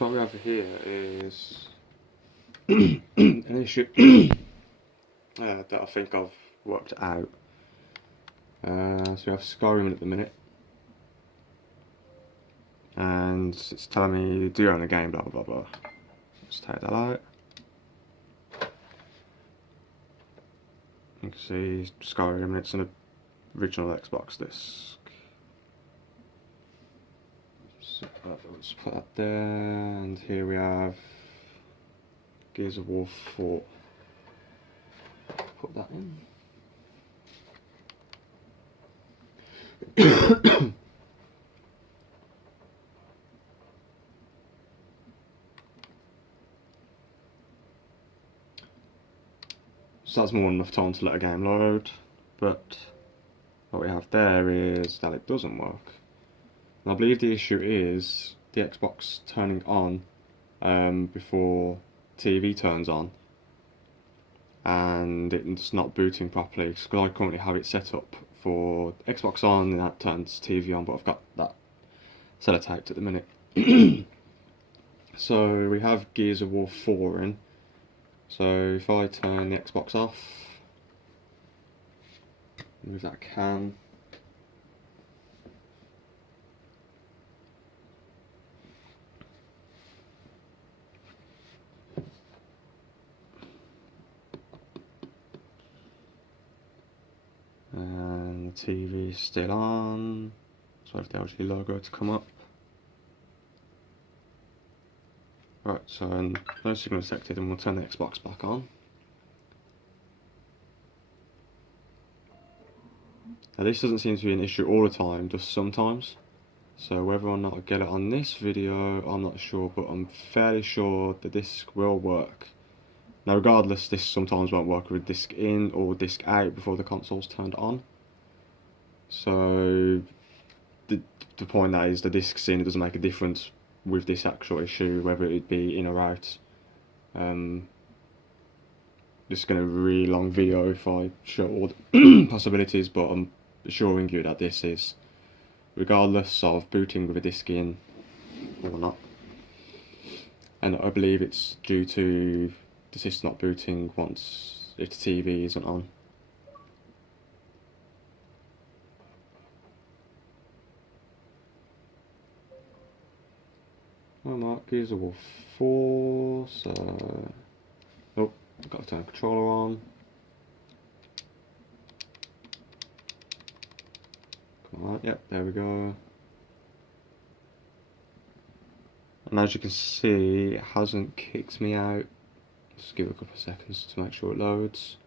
So what we have here is an issue that I think I've worked out. So we have Skyrim at the minute, and it's telling me do you own the game, blah blah blah blah. Let's take that out. You can see Skyrim, and it's an original Xbox disc. So let's put that there, and here we have Gears of War 4. Put that in. So that's more than enough time to let a game load, but what we have there is that it doesn't work. And I believe the issue is the Xbox turning on before TV turns on, and it's not booting properly, because I currently have it set up for Xbox on and that turns TV on, but I've got that sellotaped at the minute. So we have Gears of War 4 in. So if I turn the Xbox off, move that can, and the TV is still on, so I have the LG logo to come up. Right, so no signal detected, and we'll turn the Xbox back on. Now this doesn't seem to be an issue all the time, just sometimes. So whether or not I get it on this video, I'm not sure, but I'm fairly sure the disc will work. Now regardless, this sometimes won't work with disc in or disc out before the console's turned on. So the point that is, the disc's in, it doesn't make a difference with this actual issue, whether it be in or out. This is going to be a really long video if I show all the possibilities, but I'm assuring you that this is, regardless of booting with a disc in or not. And I believe it's due to the system not booting once if the TV isn't on. Alright, Gears of War 4, so... Oh, I've got to turn the controller on. Alright, yep, there we go. And as you can see, it hasn't kicked me out. Just give it a couple of seconds to make sure it loads.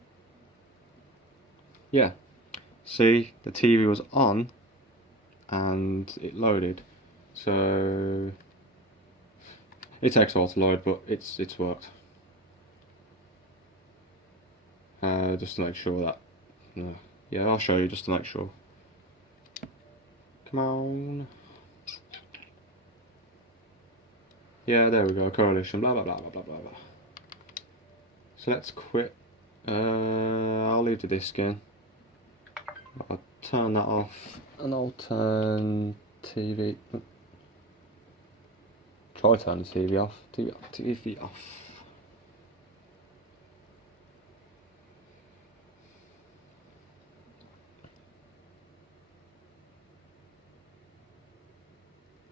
Yeah, see, the TV was on and it loaded. So it takes a while to load, but it's worked. Just to make sure that, yeah, I'll show you just to make sure. Come on. Yeah, there we go, coalition, blah blah blah blah blah blah blah. So let's quit. I'll leave the disc in. I'll turn that off, and I'll turn TV. Try turn the TV off. TV off.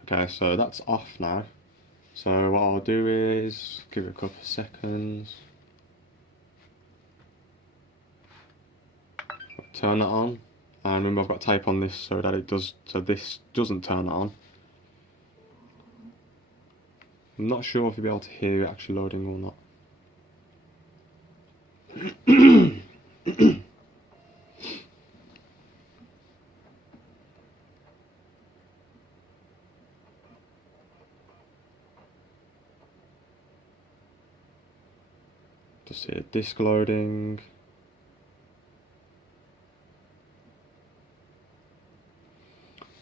Okay, so that's off now. So what I'll do is give it a couple of seconds. Turn that on, and remember I've got tape on this so that this doesn't turn it on. I'm not sure if you'll be able to hear it actually loading or not. Just see a disc loading.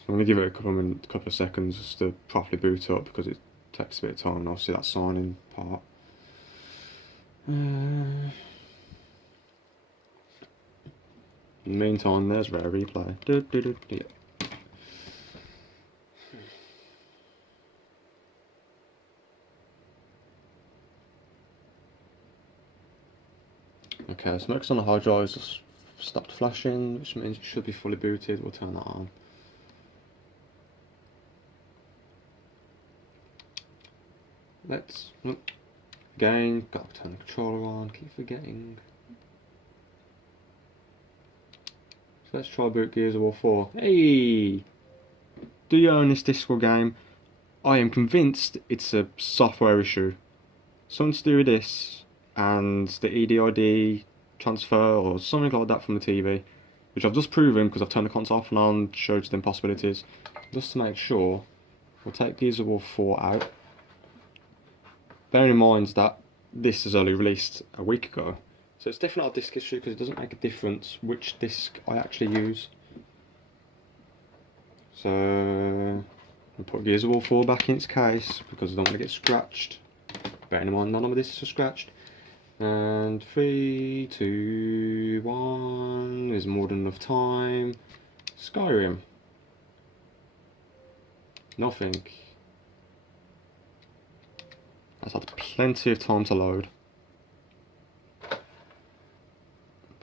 I'm going to give it a couple of seconds just to properly boot up, because it takes a bit of time, and obviously that signing part. In the meantime, there's Rare Replay. Yeah. Okay, so Max on the hard drive has just stopped flashing, which means it should be fully booted. We'll turn that on. Let's again, got to turn the controller on, keep forgetting. So let's try boot Gears of War 4. Hey! Do you own this disc or game? I am convinced it's a software issue. Something to do with this and the EDID transfer or something like that from the TV, which I've just proven because I've turned the console off and on, showed you them possibilities. Just to make sure, we'll take Gears of War 4 out. Bearing in mind that this is only released a week ago, so it's definitely not a disc issue because it doesn't make a difference which disc I actually use. So I'll put Gears of War 4 back in its case because I don't want to get scratched. Bearing in mind none of this is scratched. And 3, 2, 1 is more than enough time. Skyrim. Nothing. That's had plenty of time to load.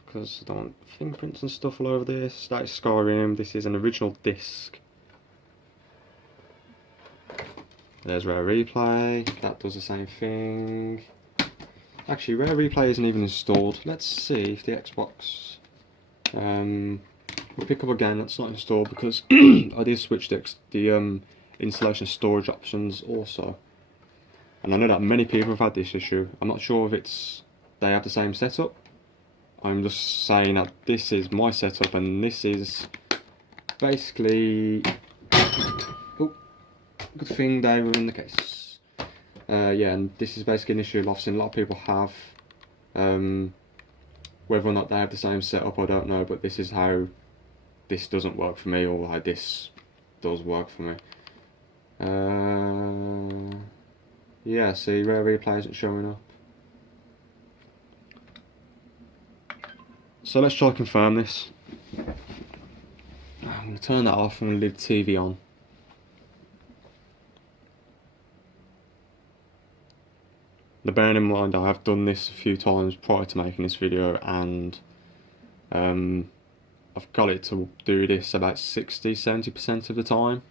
Because I don't want fingerprints and stuff all over this. That is Skyrim. This is an original disc. There's Rare Replay. That does the same thing. Actually, Rare Replay isn't even installed. Let's see if the Xbox will pick up a game that's not installed because I did switch the installation storage options also. And I know that many people have had this issue. I'm not sure if they have the same setup. I'm just saying that this is my setup and this is basically... Oh, good thing they were in the case. Yeah, and this is basically an issue I've seen a lot of people have. Whether or not they have the same setup, I don't know, but this is how this doesn't work for me, or how this does work for me. Yeah, see, Rare Replay isn't showing up. So let's try to confirm this. I'm going to turn that off and leave the TV on. Now bearing in mind I have done this a few times prior to making this video, and I've got it to do this about 60-70% of the time.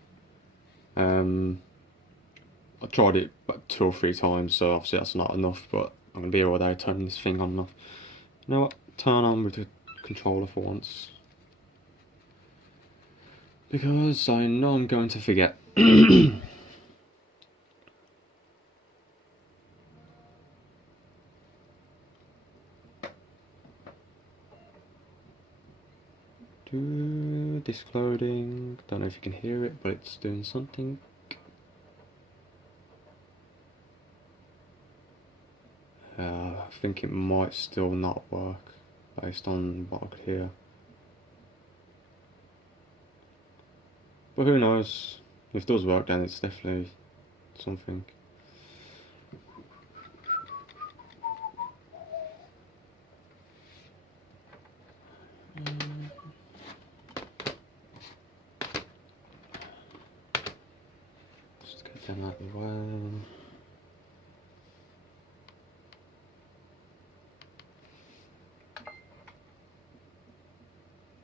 I tried it about 2 or 3 times, so obviously that's not enough, but I'm going to be here all day turning this thing on and off. You know what? Turn on with the controller for once. Because I know I'm going to forget. Disk loading. Don't know if you can hear it, but it's doing something. I think it might still not work based on what I could hear. But who knows? If it does work, then it's definitely something. Just get them out of the way.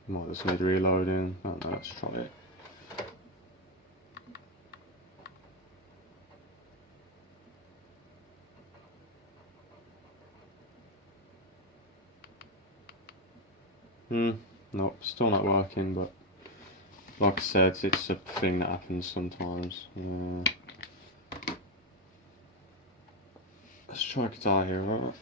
Might just need reloading. I don't know, let's try it. Nope, still not working, but like I said, it's a thing that happens sometimes. Let's try guitar here, right?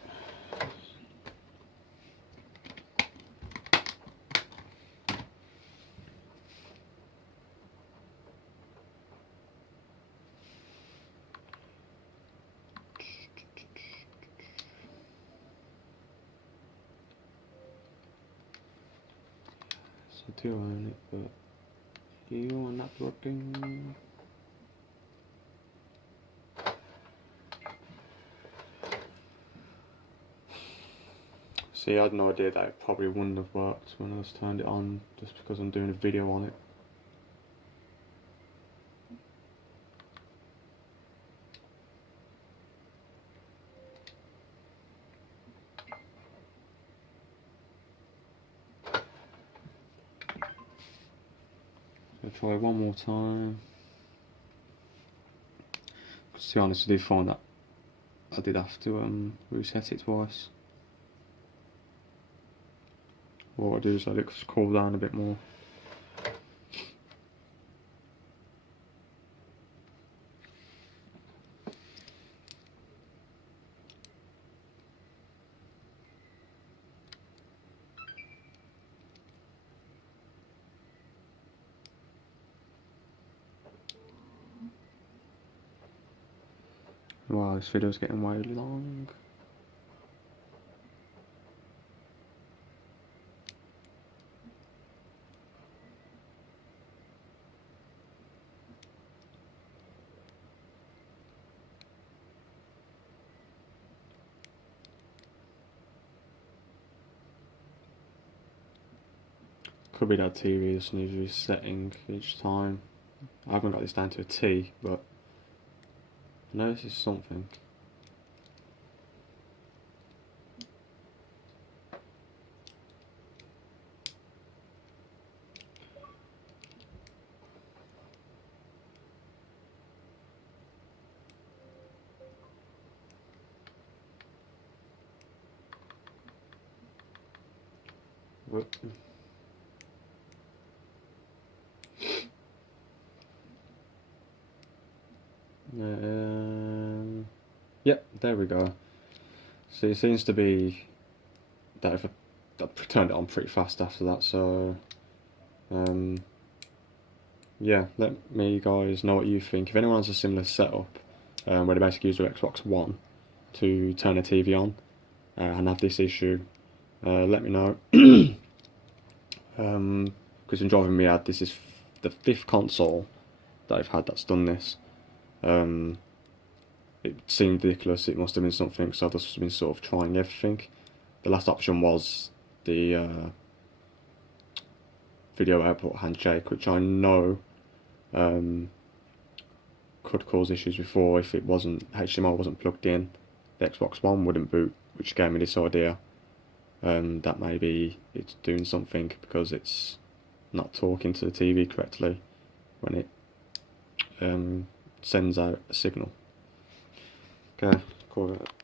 I do own it, but you are not working. See, I had no idea that it probably wouldn't have worked when I just turned it on, just because I'm doing a video on it. I'll try one more time. Because to be honest, I did find that I did have to reset it twice. What I do is let it cool down a bit more. Wow, this video's getting way long. Could be that TV just needs resetting each time. I haven't got this down to a T, but I know this is something. Whoop. Yep, there we go. So it seems to be that if I turned it on pretty fast after that, so yeah, let me guys know what you think. If anyone has a similar setup where they basically use their Xbox One to turn a TV on and have this issue, let me know. Because in driving me mad, this is the 5th console that I've had that's done this. It seemed ridiculous, it must have been something, so I've just been sort of trying everything. The last option was the video output handshake, which I know could cause issues before if it wasn't, HDMI wasn't plugged in. The Xbox One wouldn't boot, which gave me this idea that maybe it's doing something because it's not talking to the TV correctly when it sends out a signal. Okay, call it.